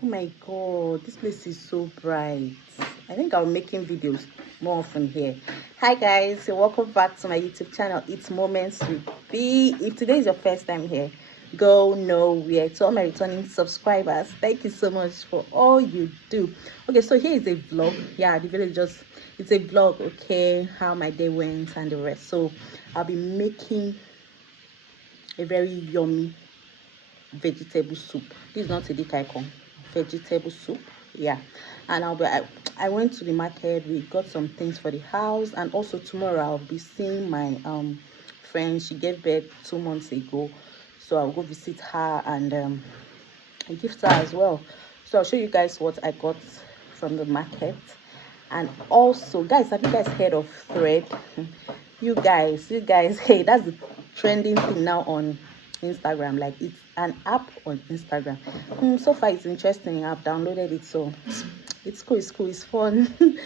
Oh my god, this place is so bright. I think I'll be making videos more often here. Hi guys, so welcome back to my YouTube channel. It's Moments with B. If today is your first time here, go nowhere. To all my returning subscribers, thank you so much for all you do. Okay, so here is a vlog. Yeah, the video just, it's a vlog. Okay, how my day went and the rest. So I'll be making a very yummy vegetable soup. This is not a dikaikon, vegetable soup. Yeah, and I went to the market. We got some things for the house, and also tomorrow I'll be seeing my friend. She gave birth 2 months ago, so I'll go visit her and gift her as well. So I'll show you guys what I got from the market. And also, guys, have you guys heard of Thread? You guys, hey, that's the trending thing now on Instagram. Like, it's an app on Instagram. So far it's interesting. I've downloaded it, so it's cool, it's fun.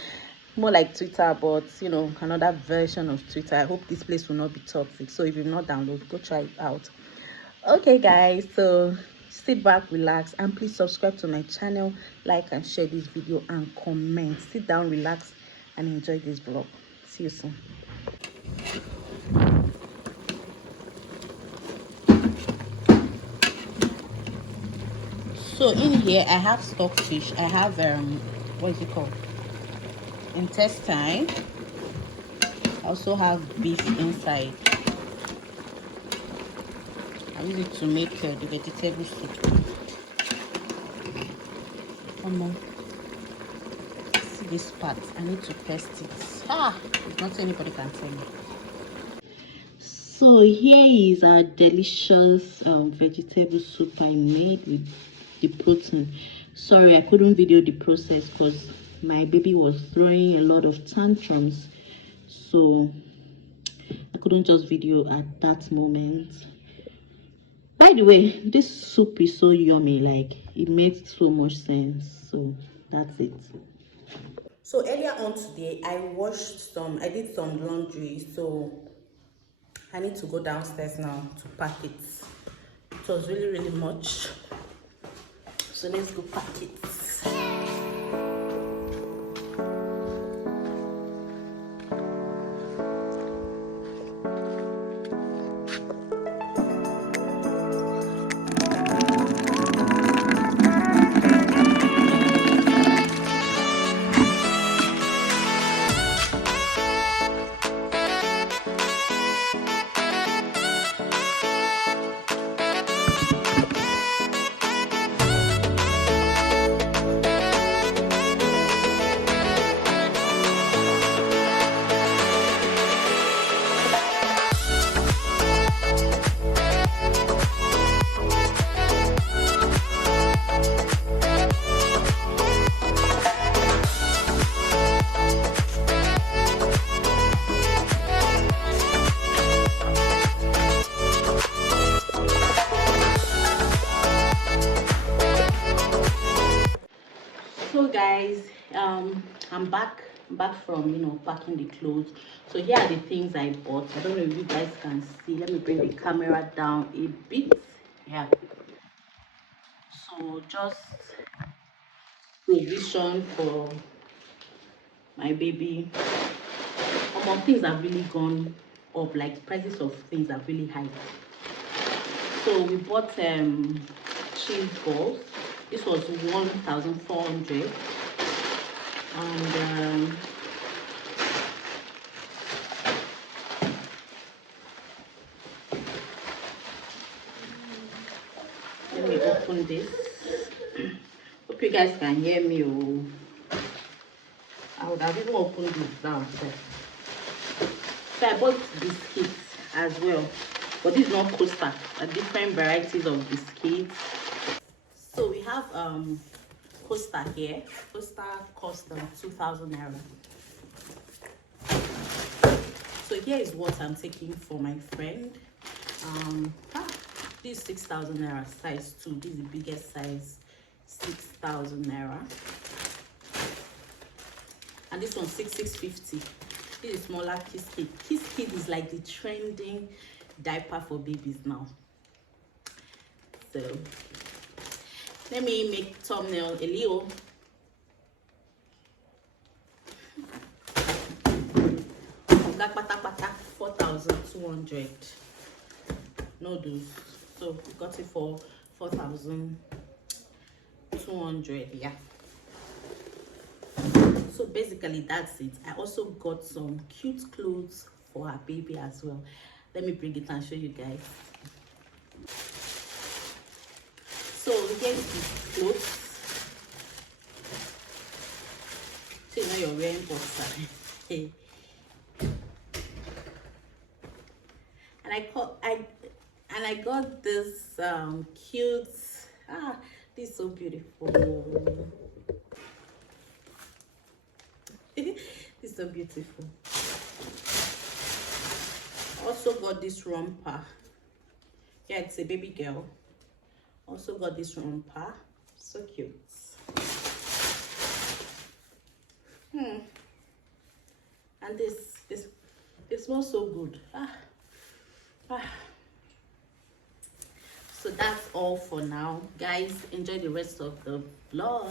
More like Twitter, but you know, another version of Twitter. I hope this place will not be toxic. So if you've not downloaded, go try it out. Okay guys, so sit back, relax, and please subscribe to my channel, like and share this video, and comment. Sit down, relax, and enjoy this vlog. See you soon. So in here I have stockfish. I have what is it called, intestine. I also have beef inside. I use it to make the vegetable soup. Come on, see this part, I need to test it. It's not anybody can tell me. So here is our delicious vegetable soup I made with the protein. Sorry, I couldn't video the process because my baby was throwing a lot of tantrums, so I couldn't just video at that moment. By the way, this soup is so yummy, like it made so much sense. So that's it. So earlier on today I did some laundry, so I need to go downstairs now to pack it. It was really much, so let's go pack it. So guys, I'm back from, you know, packing the clothes. So here are the things I bought. I don't know if you guys can see. Let me bring the camera down a bit. Yeah, so just provision for my baby. Things have really gone up, like prices of things are really high. So we bought cheese balls. This was 1,400, and let me open this. Hope you guys can hear me. I would have even opened this downstairs. So I bought biscuits as well, but this is not Costa, different varieties of biscuits. So we have Costa here. Costa cost 2,000 naira. So here is what I'm taking for my friend. This is 6,000 naira, size 2. This is the biggest size, 6,000 naira. And this one 6,650. This is smaller Kiss Kid. Kiss Kid is like the trending diaper for babies now. So Let me make thumbnail a little. Pata 4,200 noodles. So we got it for 4,200. Yeah. So basically that's it. I also got some cute clothes for her baby as well. Let me bring it and show you guys. So here's the clothes. So you know you're wearing boxer. And I got this cute, this is so beautiful. This is so beautiful. Also got this romper. Yeah, it's a baby girl. Also got this romper. So cute. And this it smells so good. So that's all for now, guys. Enjoy the rest of the vlog.